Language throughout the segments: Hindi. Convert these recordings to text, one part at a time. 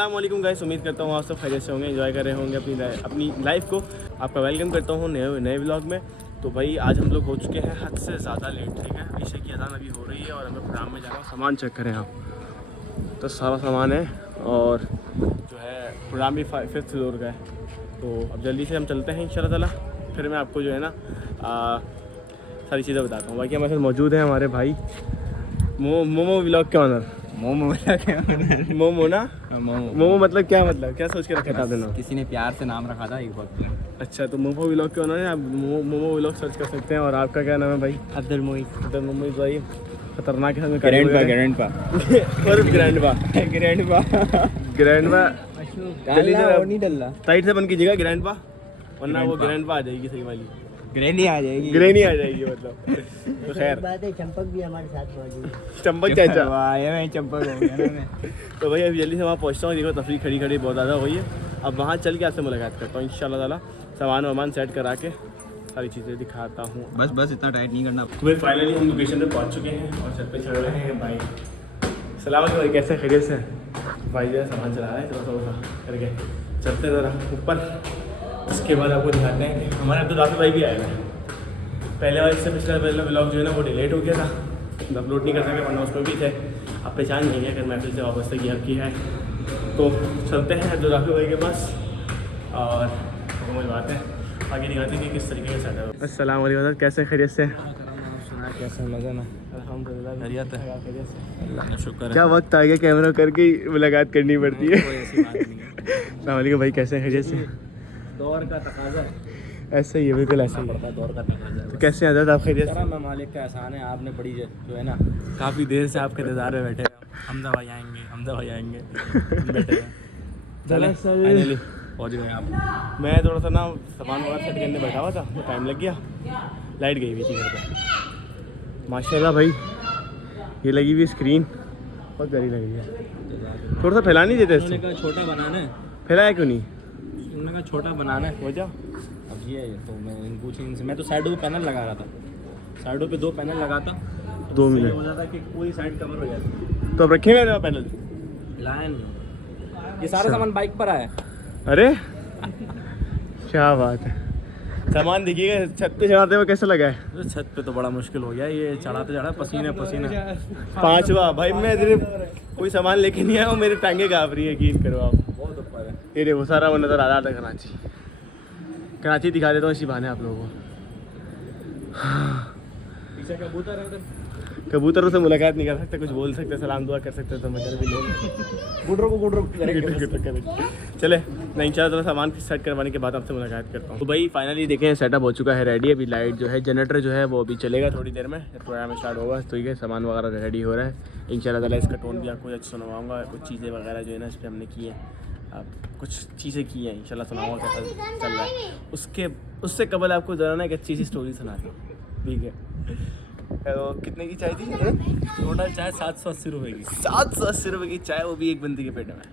अस्सलाम वालेकुम गाइस, उम्मीद करता हूँ आप सब खैरियत से होंगे, एंजॉय कर रहे होंगे अपनी लाइफ को। आपका वेलकम करता हूँ नए व्लॉग में। तो भाई आज हम लोग हो चुके हैं हद से ज़्यादा लेट, ठीक है। ईशा की अज़ान अभी हो रही है और हमें प्रोग्राम में जाना है। सामान चेक करें आप, तो सारा सामान है और जो है प्रोग्राम भी 5th फ्लोर का है। तो अब जल्दी से हम चलते हैं इंशाल्लाह ताला, फिर मैं आपको जो है ना सारी चीज़ें बताता हूँ। बाकी हमारे साथ मौजूद हैं हमारे भाई मोमो व्लॉग के ऑनर। मोमो ना, मोमो मतलब क्या सोच के रखा था आपने? किसी ने प्यार से नाम रखा था एक वक्त। अच्छा, तो मोमो व्लॉग के ऑनर है आप, मोमो व्लॉग सर्च कर सकते हैं। और आपका क्या नाम है भाई? अब्दुल मोइज भाई खतरनाक है। ग्रैंडपा और ग्रैंडपा जल्दी से नहीं डल्ला टाइट से बन कीजिएगा ग्रैंडपा, वरना वो ग्रैंडपा आ जाएगी सही वाली। ग्रैनी आ जाएगी मतलब। तो खैर बात है, चंपक भी हमारे साथ मौजूद है। चंपक चाचा। मैं चंपक हो गया ना मैं। तो भाई अभी जल्दी से वहाँ पहुँचता हूँ। देखो तफरी खड़ी बहुत ज़्यादा हो गई है। अब वहाँ चल के आपसे मुलाकात करता हूँ इंशाल्लाह ताला। सामान सेट करा के सारी चीज़ें दिखाता हूँ। बस इतना टाइट नहीं करना। तो भाई फाइनली हम लोकेशन पे पहुँच चुके हैं और छत पे चढ़ रहे हैं भाई। सलामत भाई, कैसे खैरियत से? भाई जो है सामान चला रहा है थोड़ा करके। चलते हैं ज़रा ऊपर, उसके बाद आपको दिखाते हैं कि हमारे अब्दुल राफी भाई भी आए हैं। पहले वाले से पिछला व्लॉग जो है ना वो डिलीट हो गया था, अपलोड नहीं कर सके, वरना उसमें भी थे। अब पहचान नहीं है, अगर महफिल से वापस तक की है। तो चलते हैं अब्दुल राफी भाई के पास और मुझे बात है आगे दिखाते हैं कि किस तरीके का सेटअप है। अस्सलाम वालेकुम, कैसे खैरियत से? कैसा मजा ना? अल्हम्दुलिल्लाह खैरियत है, अल्लाह का शुक्र है। क्या वक्त आ गया कैमरा करके ही मुलाकात करनी पड़ती है। कोई ऐसी बात नहीं है। अस्सलाम वालेकुम भाई, कैसे खैरियत से? दौर का तकाजा है, ऐसे ही है, बिल्कुल ऐसे ही है। पड़ता है, दौर का तकाजा है। तो कैसे आजाद आप खैरियत से? करम मालिक का एहसान है, आपने बड़ी जो है ना काफ़ी देर से आपके इंतजार में बैठे हैं। हमजा भाई आएंगे बैठे हैं। चले फाइनली पहुँच गए आप। मैं थोड़ा सा ना सामान वगैरह सेट करने बैठा हुआ था, तो टाइम लग गया। लाइट गई हुई थी घर पे। माशाल्लाह भाई ये लगी हुई स्क्रीन बहुत प्यारी लग रही है। थोड़ा सा फैला नहीं देते उन्होंने इसको? कहा छोटा बनाना है, फैलाया क्यों नहीं? उन्होंने कहा छोटा बनाना है। हो जाओ। अब ये तो मैं पूछी इनसे, मैं तो साइडों पे पैनल लगा रहा था, साइडों पे 2 पैनल लगाता 2 ये मिनट हो जाता कि पूरी साइड कवर हो जाती। तो अब रखेंगे ना पैनल? लाइन ये सारा अच्छा। सामान बाइक पर आया। अरे क्या बात है। सामान देखिएगा छत पे चढ़ाते हुए कैसा लगा है? तो छत पे तो बड़ा मुश्किल हो गया, ये चढ़ा पसीना 5वां भाई, मैं सिर्फ कोई सामान लेके नहीं आया हूँ, मेरे टांगे काँप रही है, यकीन करो आप। बहुत ऊपर है। ये देखो सारा वो नज़र आ रहा था। कराची दिखा देता हूँ इसी बहाने आप लोगों को। पीछे कबूतर है उधर, कबूतरों से मुलाकात नहीं कर सकते, कुछ बोल सकते, सलाम दुआ कर सकते, तो मगर भी गुडरो को करेंगे। चले मैं इंशाल्लाह सामान सेट करवाने के बाद आपसे मुलाकात करता हूँ। तो भाई फाइनली देखें सेटअप हो चुका है रेडी। अभी लाइट जो है जनरेटर जो है वो अभी चलेगा थोड़ी देर में, प्रोग्राम स्टार्ट होगा। तो ठीक है, सामान वगैरह रेडी हो रहा है इंशाल्लाह ताला। इसका टोन भी आपको अच्छा सुनवाऊँगा। कुछ चीज़ें वगैरह जो है ना इस पर हमने की हैं, आप कुछ चीज़ें की हैं इंशाल्लाह सुनाऊँगा कैसा चल रहा है। उससे कबल आपको ज़रा ना एक अच्छी सी स्टोरी सुनाता हूँ, ठीक है? तो कितने की चाय थी? टोटल चाय 780 रुपये की। 780 रुपये की चाय, वो भी एक बंदे के पेट में।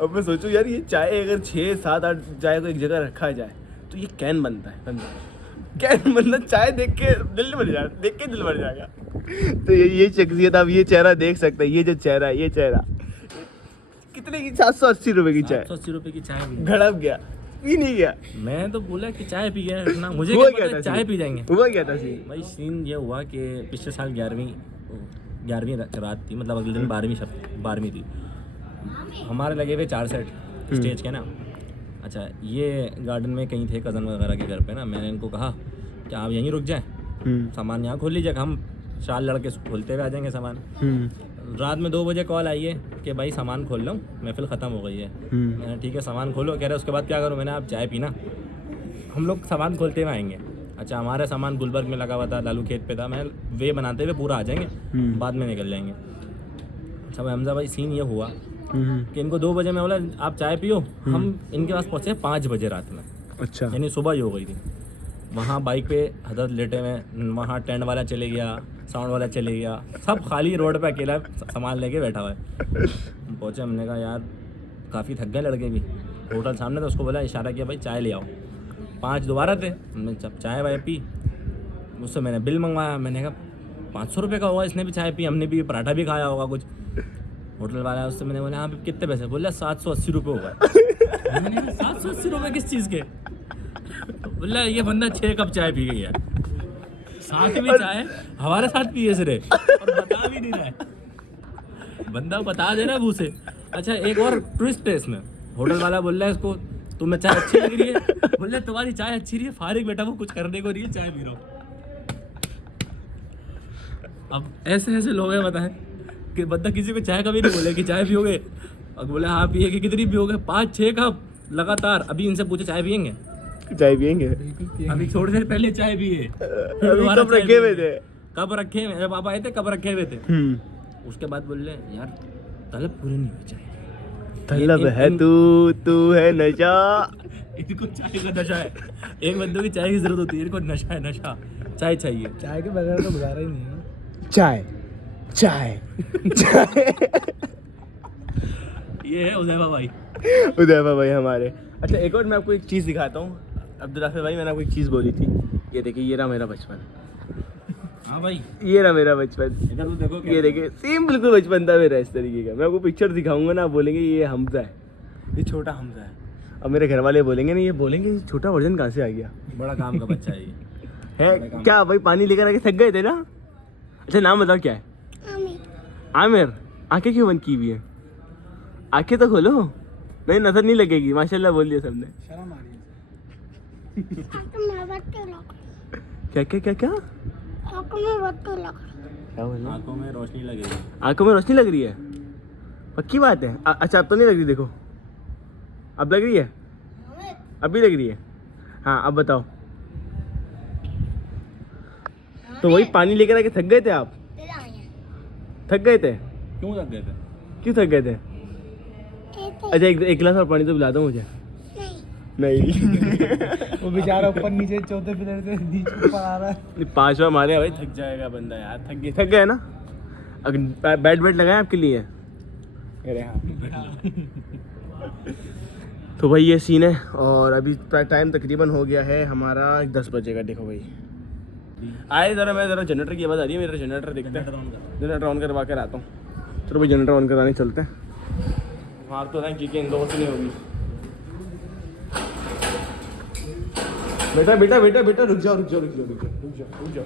अब मैं सोचूं यार, ये चाय अगर 6, 7, 8 चाय को एक जगह रखा जाए तो ये कैन बनता है। कैन बनना, चाय देख के दिल भर जाएगा। तो ये शख्सियत, आप ये चेहरा देख सकते हैं। ये जो चेहरा है, ये चेहरा कितने की? 780 रुपये की चाय। 780 रुपये की चाय भी घड़प गया, पी नहीं गया। मैं तो बोला कि चाय पी गया ना, मुझे हुआ क्या क्या पता था? चाय पी जाएंगे। हुआ क्या था सीन? भाई सीन ये हुआ कि पिछले साल 11वीं रात थी, मतलब अगले दिन 12वीं थी। हमारे लगे हुए 4 सेट स्टेज के ना। अच्छा, ये गार्डन में कहीं थे कज़न वगैरह के घर पे ना। मैंने इनको कहा कि आप यहीं रुक जाएं, सामान यहाँ खोल लीजिएगा, हम 4 लड़के खोलते हुए आ जाएंगे सामान। रात में 2 बजे कॉल आई है कि भाई सामान खोल लो, महफिल ख़त्म हो गई है। मैंने ठीक है सामान खोलो। कह रहे उसके बाद क्या करूँ? मैंने आप चाय पीना, हम लोग सामान खोलते हुए आएंगे। अच्छा, हमारा सामान गुलबर्ग में लगा हुआ था, लालू खेत पे था। मैं वे बनाते हुए पूरा आ जाएंगे, बाद में निकल जाएंगे। अच्छा भाई हमजा भाई सीन ये हुआ कि इनको 2 बजे मैं बोला आप चाय पियो। हम इनके पास पहुँचे 5 बजे रात में। अच्छा, यानी सुबह ही हो गई थी। वहाँ बाइक पे हजरत लेटे हुए, वहाँ टेंट वाला चले गया, साउंड वाला चले गया, सब खाली रोड पे अकेला सामान लेके बैठा हुआ है। हम पहुँचे, हमने कहा यार काफ़ी थक गए लड़के भी। होटल सामने था, उसको बोला, इशारा किया भाई चाय ले आओ। 5 दोबारा थे, हमने जब चाय वाय पी, मुझसे मैंने बिल मंगवाया। मैंने कहा 500 रुपये का होगा, इसने भी चाय पी, हमने भी पराठा भी खाया होगा कुछ। होटल वाला उससे मैंने बोला हाँ कितने पैसे, बोला 780 रुपये होगा। मैंने कहा 780 रुपये किस चीज़ के? बोला ये बंदा 6 कप चाय पी गई है, साथ में चाय हमारे साथ पिए सिरे, और बता भी नहीं रहा है बंदा, बता दे रहा है मुँह से। अच्छा एक और ट्विस्ट है इसमें, होटल वाला बोल रहा है इसको तुम्हें चाय अच्छी लग रही है, बोल रहे तुम्हारी चाय अच्छी रही है, फारिग बेटा वो कुछ करने को नहीं है, चाय पी रहा हूँ। अब ऐसे ऐसे लोग हैं बताएं कि बंदा किसी को चाय कभी नहीं बोले कि चाय पियोगे, और बोले हाँ पिएगी, कितनी पियोगे, 5-6 कप लगातार। अभी इनसे पूछे चाय पियेंगे, चाय पियेंगे, अभी थोड़ी देर पहले चाय पिए, कब रखे हुए थे, कब रखे हुए, मेरे पापा आए थे कब रखे हुए थे। उसके बाद बोल रहे यार तलब पूरी नहीं हुई चाय, तलब है तू है नशा। इनको चाय का नशा है, एक बंदे की चाय की जरूरत होती है, इनको नशा है, नशा चाय चाहिए, चाय के बगैर तो गुजारा ही नहीं है। चाय चाय चाय। ये है उदैबा भाई। उदैबा भाई हमारे। अच्छा एक और मैं आपको एक चीज़ दिखाता हूँ अब्दुल भाई, मैंने आपको एक चीज़ बोली थी, ये देखिए ये रहा मेरा बचपन। हाँ भाई ये रहा मेरा बचपन, इधर तो देखो, ये देखिए सेम बिल्कुल बचपन था मेरा इस तरीके का। मैं आपको पिक्चर दिखाऊंगा ना, आप बोलेंगे ये हमजा है, ये छोटा हमजा है। अब मेरे घर वाले बोलेंगे ना, ये बोलेंगे ये छोटा वर्जन कहाँ से आ गया, बड़ा काम का बच्चा है ये। है क्या भाई? पानी लेकर आके थक गए थे ना? अच्छा नाम बताओ क्या है? आमिर। आंखें क्यों बंद की हुई है? आंखें तो खोलो, नहीं नजर नहीं लगेगी। माशाल्लाह बोल दिया सबने। शर्म आ रही क्या क्या क्या क्या क्या बोला? आंखों में रोशनी लगेगी। आंखों में रोशनी लग रही है, पक्की बात है? अच्छा अब तो नहीं लग रही, देखो अब लग रही है, अभी लग रही है। हाँ अब बताओ। तो वही पानी लेकर आके थक गए थे आप? थक गए थे? क्यों थक गए थे? क्यों थक गए थे? अच्छा एक गिलास और पानी तो पिला दो मुझे। नहीं वो बेचारा ऊपर नीचे चौथे पिलर से नीचे ऊपर आ रहा है। 5वां मारे भाई, थक जाएगा बंदा यार, थक गए ना। अगर बैट लगाए आपके लिए। अरे हाँ। तो भाई ये सीन है, और अभी टाइम तकरीबन हो गया है हमारा 10 बजे का। देखो भाई आए ज़रा, मैं ज़रा जनरेटर की आवाज़ आ रही है, मेरा जनरेटर देखते हैं, जनरेटर ऑन करवा कर आता हूँ। चलो भाई जनरेटर ऑन करवाने चलते हैं। मार तो रहे हैं क्योंकि इन दोनों से नहीं होगी। बेटा बेटा बेटा बेटा रुक जाओ रुक जाओ रुक जाओ रुक जाओ रुक जाओ रुक जाओ।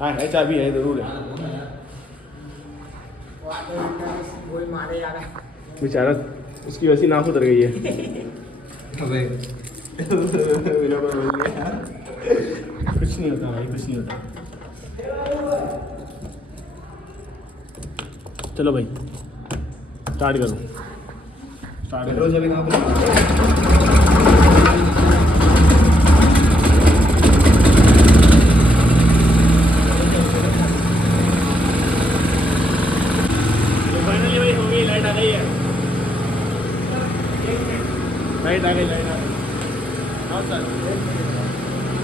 हाँ है, चाबी है, ज़रूर है। बेचारा उसकी वैसी नाक उतर गई है। कुछ नहीं होता भाई, कुछ नहीं होता। चलो भाई स्टार्ट करो, स्टार्ट करो। फाइनली भाई हो गई, लाइट आ गई है, लाइट आ गई, लाइट आ गई। हाँ सर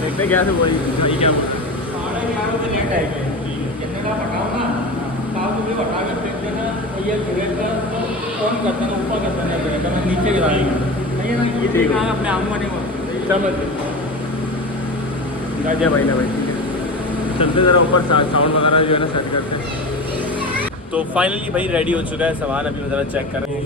देखते क्या से बोली भाई, क्या हुआ? 11:30 बजे लेट आएगा, कितने का हटाओ ना, साफ भी हटा कर देखते ना, ये सुरेंद्र कौन करता ना, ऊपर करता ना, सुरेंद्र मैं नीचे गिराएगा, नहीं ना ये देखा है अपने आऊँगा नहीं वो समझ राजा भाई ना भाई। चलते ज़रा ऊपर साउंड वगैरह जो है ना सेट करते हैं। तो फाइनली भाई रेडी हो चुका है सामान, अभी मैं ज़रा चेक कर रहा हूँ।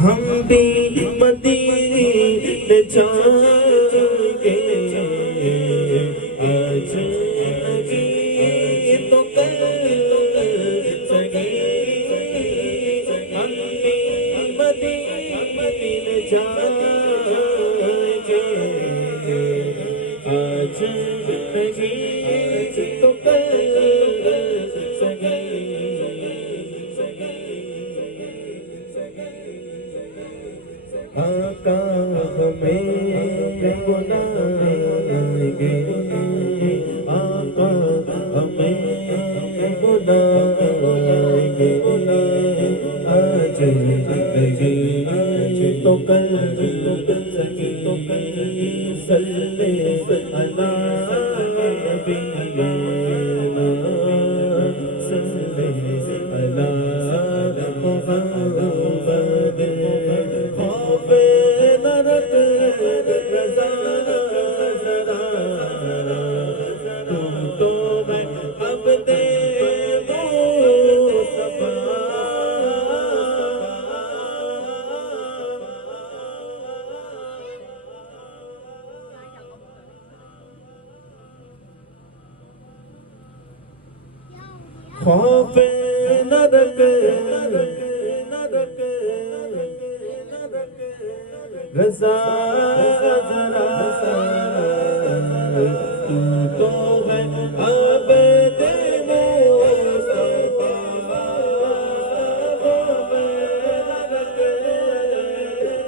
हम भी मदीने जाएंगे आज नबी तो कल सही। हम भी मदीने जाएंगे आज तो कल सगे आका हमें बुलाएंगे आका हमें बुलाएंगे आज सगे तो कल सगे तो कल सल्ले अला नबीना सल्ले अला मुहम्मद खौफे नरक रज़ा तू तो मैं अब्दे मुस्तफा खौफे नरक रज़ा ज़रा तू तो है आबदे मुस्तफा खौफे नरक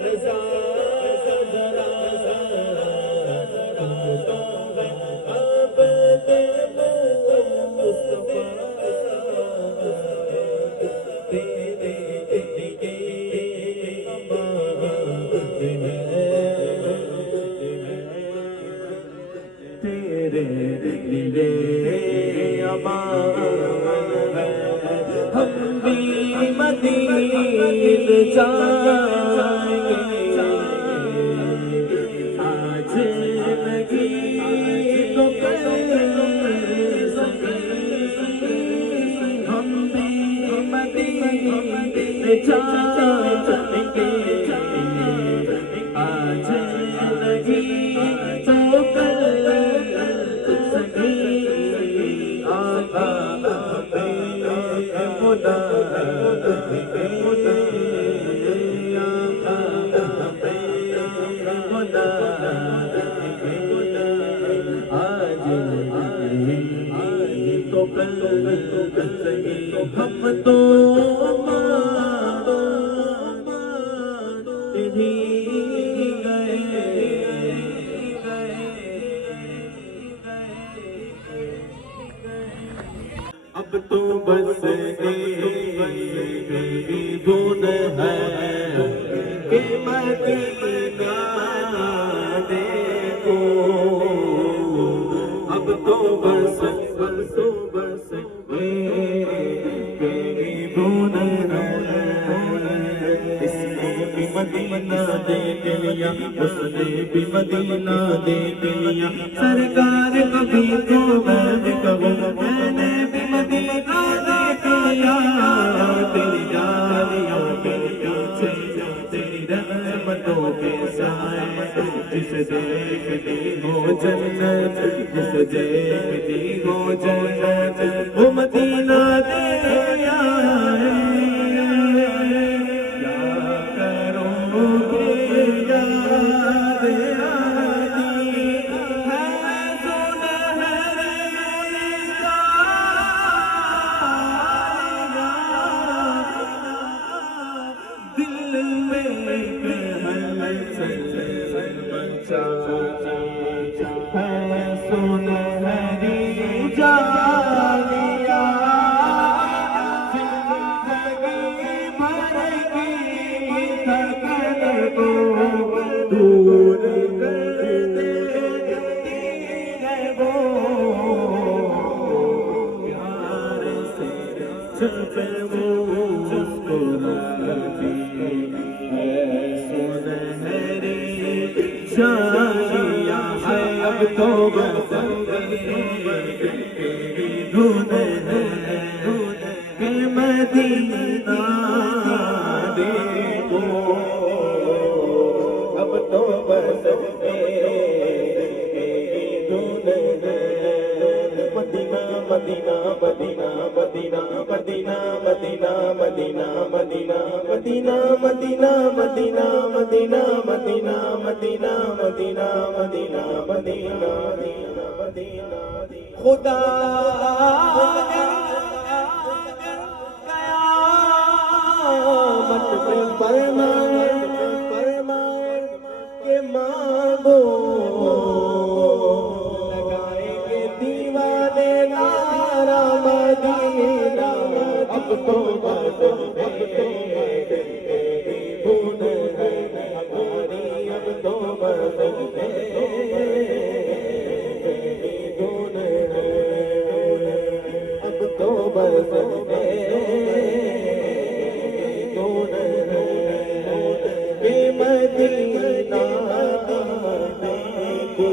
रज़ा ज़रा तू तो है आबदे मुस्तफा तेरे दिले अमान है हम भी मदीने जाएंगे आज लगी तो कल सगे हम भी मदीने जाएंगे आज लगी तो कल तो कल हम तो भी अब तो बस धुन है कि मदीना देखो अब तो बस धुन है इसने भी मदीना देख लिया उसने भी मदीना देख लिया सरकार कभी तो मैं भी कहूँ मैंने भी मदीना देख लिया तेरी जालियों के पीछे तेरी रहमतों के साए जिसे देखती हो जन्नत जिसे देखती हो जन्नत वो मदीना देख लिया अब तो बस धुन है कि मदीना देखो अब तो बस धुन है Medina Medina Medina Medina Medina Medina Medina Medina Medina Medina Medina Medina Medina Medina Medina Medina Medina Medina Medina खुदा कयामत में फरमाए के मांगो लगाएंगे दीवाने नारा मदीना अब तो बस धुन है हमारी अब तो बस धुन है अब तो बस धुन है ये मदीना देखो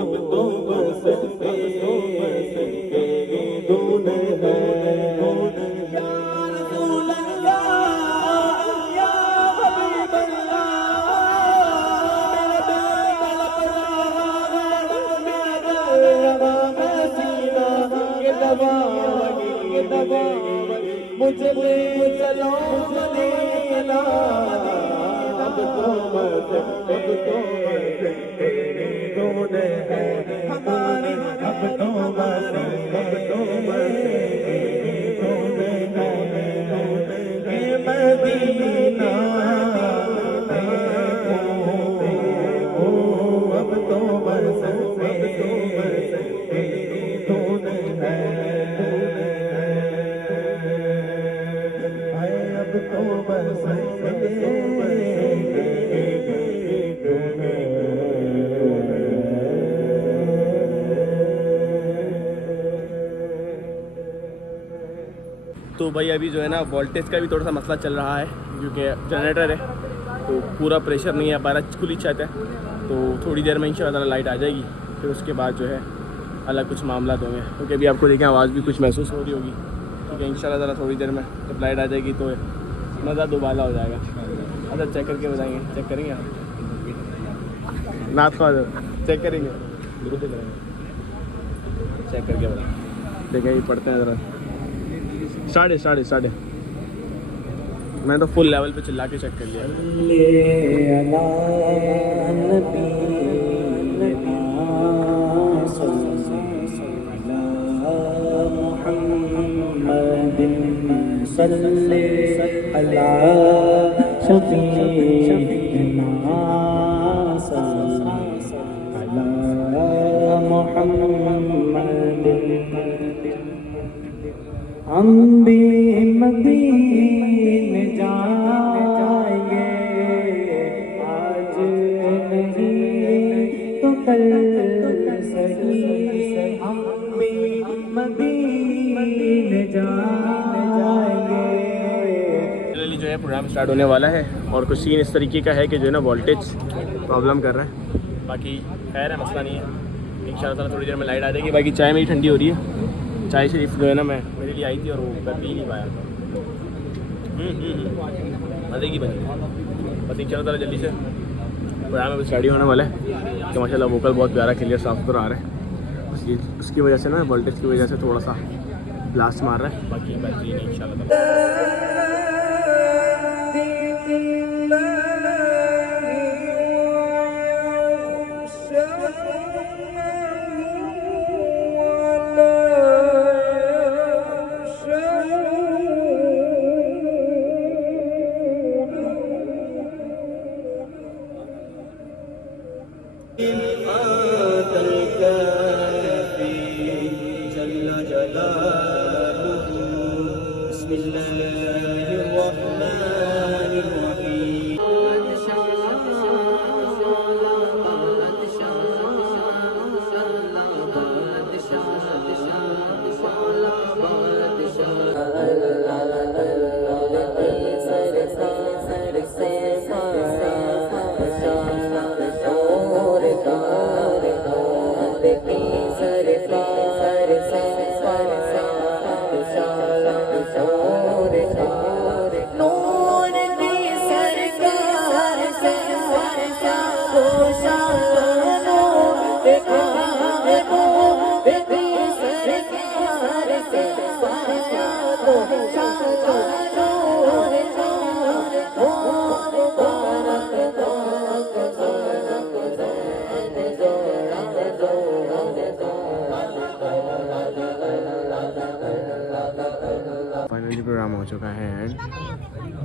अब तो बस धुन है या रसूल अल्लाह या हबीब अल्लाह मेरा दिल तड़प रहा है मेरा ये दवा मुझे ले चलो मदीना अब तो बस धुन है हमारी अब तो बस धुन है ये मदीना देखो अब तो बस धुन है अब तो बस तो भाई अभी जो है ना वोल्टेज का भी थोड़ा सा मसला चल रहा है क्योंकि जनरेटर है तो पूरा प्रेशर नहीं आ पा रहा, खुली छत है। तो थोड़ी देर में इंशाल्लाह लाइट आ जाएगी, फिर उसके बाद जो है अलग कुछ मामला होंगे क्योंकि अभी आपको देखें आवाज़ भी कुछ महसूस हो रही होगी। ठीक है, इंशाल्लाह ज़रा थोड़ी देर में जब लाइट आ जाएगी तो मज़ा दोबारा हो जाएगा। अच्छा चेक करके बताएंगे, चेक करेंगे आप नाथ खा चेक करेंगे चेक करके बताएं। देखें ये पढ़ते हैं ज़रा साढ़े मैं तो फुल लेवल पे चिल्ला के चेक कर लिया। हम भी मदीने जाएंगे आज नहीं तो कल सही हम भी मदीने जाएंगे। फाइनली जो है प्रोग्राम स्टार्ट होने वाला है और कुछ सीन इस तरीके का है कि जो है ना वोल्टेज प्रॉब्लम कर रहा है। बाकी खैर है, मसला नहीं है, इंशाल्लाह थोड़ी देर में लाइट आ जाएगी। बाकी चाय मेरी ठंडी हो रही है, चाय शरीफ जो है ना मैं मेरे लिए आई थी और वो मैं पी नहीं पाया। मज़े की बनी बस इंशाल्लाह जल्दी से प्रोग्राम में स्टार्ट होने वाला है कि माशाल्लाह वोकल बहुत प्यारा क्लियर साफ सुथरा आ रहा है। उसकी वजह से ना वोल्टेज की वजह से थोड़ा सा ब्लास्ट मार रहा है, बाकी बेहतरीन है इंशाल्लाह। जल्ला जलालुहु बिस्मिल्लाह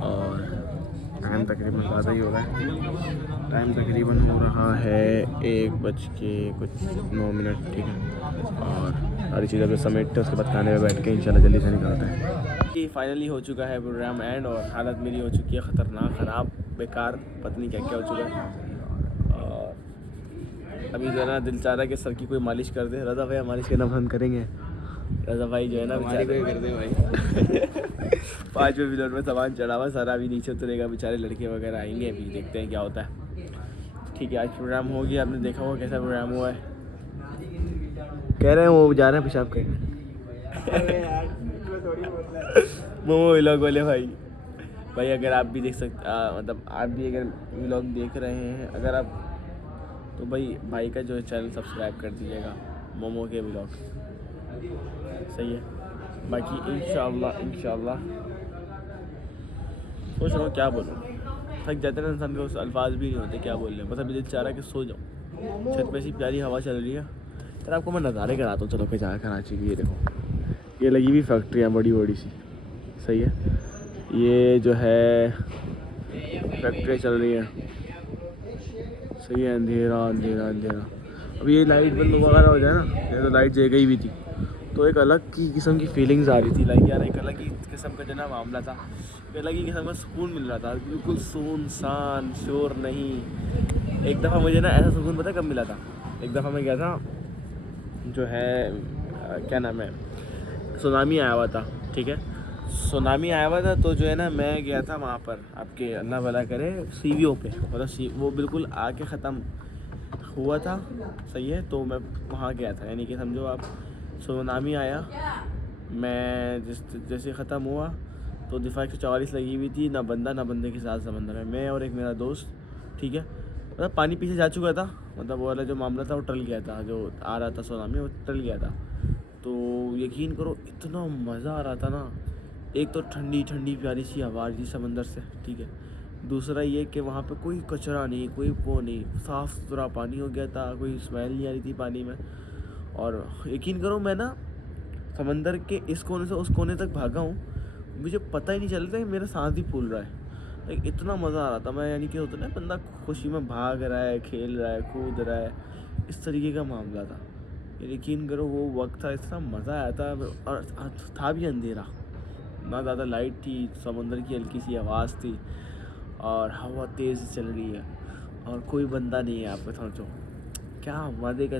और टाइम तकरीबन ज़्यादा ही हो रहा है। टाइम तकरीबन हो रहा है 1:09, ठीक है। और सारी चीज़ें अभी समेटते उसके बाद खाने में बैठ के इंशाल्लाह जल्दी से निकलते हैं। ये फाइनली हो चुका है प्रोग्राम एंड, और हालत मेरी हो चुकी है ख़तरनाक, ख़राब, बेकार, पत्नी क्या क्या हो चुका है। और अभी जो है ना दिल चाह रहा है कि सर की कोई मालिश कर दे। रज़ा भाई मालिश करना पसंद करेंगे? रज़ा भाई जो है ना हमारी कोई कर दे भाई। 5वें मिनट में सामान चढ़ा हुआ सारा, अभी नीचे उतरेगा, बेचारे लड़के वगैरह आएंगे, अभी देखते हैं क्या होता है। ठीक है, आज प्रोग्राम हो गया, आपने देखा होगा कैसा प्रोग्राम हुआ है। कह रहे हैं वो जा रहे हैं पेशाब करने। मोमो व्लॉग वाले भाई अगर आप भी देख सकते, मतलब आप भी अगर व्लॉग देख रहे हैं अगर आप, तो भाई का जो चैनल सब्सक्राइब कर दीजिएगा, मोमो के व्लॉग। सही है। बाकी इंशाल्लाह सोच रहा हूँ क्या बोलूँ, थक जाते हैं ना इंसान को, अल्फाज भी नहीं होते क्या बोल रहे हैं। बस अभी दिल चाह रहा है कि सो जाऊँ। छत पे ऐसी प्यारी हवा चल रही है। फिर आपको मैं नज़ारे कराता हूँ, चलो फिर जहाँ कराची की। ये देखो, ये लगी हुई फैक्ट्रियाँ बड़ी सी। सही है। ये जो है फैक्ट्रियाँ चल रही हैं। सही है। अंधेरा। अभी ये लाइट बंद वगैरह हो जाए ना, ये तो लाइट जल गई भी थी तो एक अलग की किस्म की फीलिंग्स आ रही थी। लाइक यार एक अलग ही किस्म का जो ना मामला था, एक अलग ही किस्म का सुकून मिल रहा था। बिल्कुल सुनसान, शोर नहीं। एक दफ़ा मुझे ना ऐसा सुकून पता कब मिला था। एक दफ़ा मैं गया था, जो है क्या नाम है, सुनामी आया हुआ था। ठीक है, सुनामी आया हुआ था तो जो है ना मैं गया था वहाँ पर, आपके अल्लाह भला करे, सीवीओ पे, मतलब वो बिल्कुल आके ख़त्म हुआ था। सही है। तो मैं वहाँ गया था, यानी कि समझो आप, सुनामी आया, मैं जैसे ख़त्म हुआ तो दिफा 144 लगी हुई थी, ना बंदे के साथ समंदर में, मैं और एक मेरा दोस्त। ठीक है, मतलब पानी पीछे जा चुका था, मतलब वो वाला जो मामला था वो टल गया था, जो आ रहा था सुनामी वो टल गया था। तो यकीन करो इतना मज़ा आ रहा था ना। एक तो ठंडी प्यारी सी हवा थी समंदर से। ठीक है, दूसरा ये कि वहाँ पे कोई कचरा नहीं, कोई वो नहीं, साफ़ सुथरा पानी हो गया था, कोई स्मेल नहीं आ रही थी पानी में। और यकीन करो मैं ना समंदर के इस कोने से उस कोने तक भागा हूँ, मुझे पता ही नहीं चल रहा है, मेरा सांस ही फूल रहा है। लाइक इतना मज़ा आ रहा था मैं, यानी कि होता है ना बंदा खुशी में भाग रहा है, खेल रहा है, कूद रहा है, इस तरीके का मामला था। यकीन करो वो वक्त था, इतना मज़ा आया था। और था भी अंधेरा, ना ज़्यादा लाइट थी, समंदर की हल्की सी आवाज़ थी और हवा तेज़ चल रही है और कोई बंदा नहीं है। आप समझो क्या मज़े का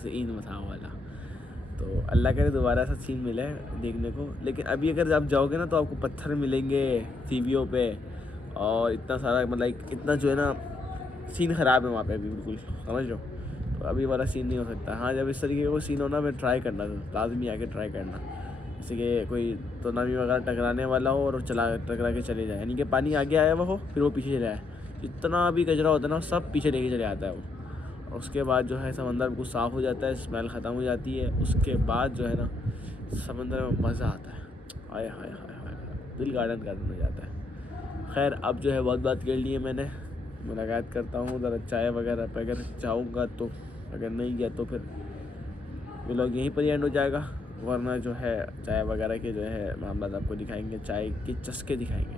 सीन था वाला। तो अल्लाह करे दोबारा ऐसा सीन मिले देखने को। लेकिन अभी अगर आप जाओगे ना तो आपको पत्थर मिलेंगे सीवीओ पे, और इतना सारा मतलब इतना जो है ना सीन ख़राब है वहाँ पे अभी, बिल्कुल समझ लो। तो अभी वाला सीन नहीं हो सकता। हाँ, जब इस तरीके का कोई सीन होना मैं ट्राई करना, लाजमी आके ट्राई करना, जैसे कि कोई सुनामी वगैरह टकराने वाला हो और टकरा के चले जाए, यानी कि पानी आगे आया हुआ हो फिर वो पीछे चले आए। जितना भी कचरा होता है ना सब पीछे लेके चले आता है वो। और उसके बाद जो है समंदर बिल्कुल साफ़ हो जाता है, स्मेल ख़त्म हो जाती है। उसके बाद जो है ना समंदर में मज़ा आता है। हाय हाय हाय हाय, दिल गार्डन हो जाता है। खैर अब जो है बहुत बात कर ली है मैंने, मुलाकात करता हूँ ज़रा चाय वगैरह पे अगर चाहूँगा तो, अगर नहीं गया तो फिर व्लॉग यहीं पर ही एंड हो जाएगा। वरना जो है चाय वगैरह के जो है मामला आपको दिखाएंगे, चाय के चस्के दिखाएंगे।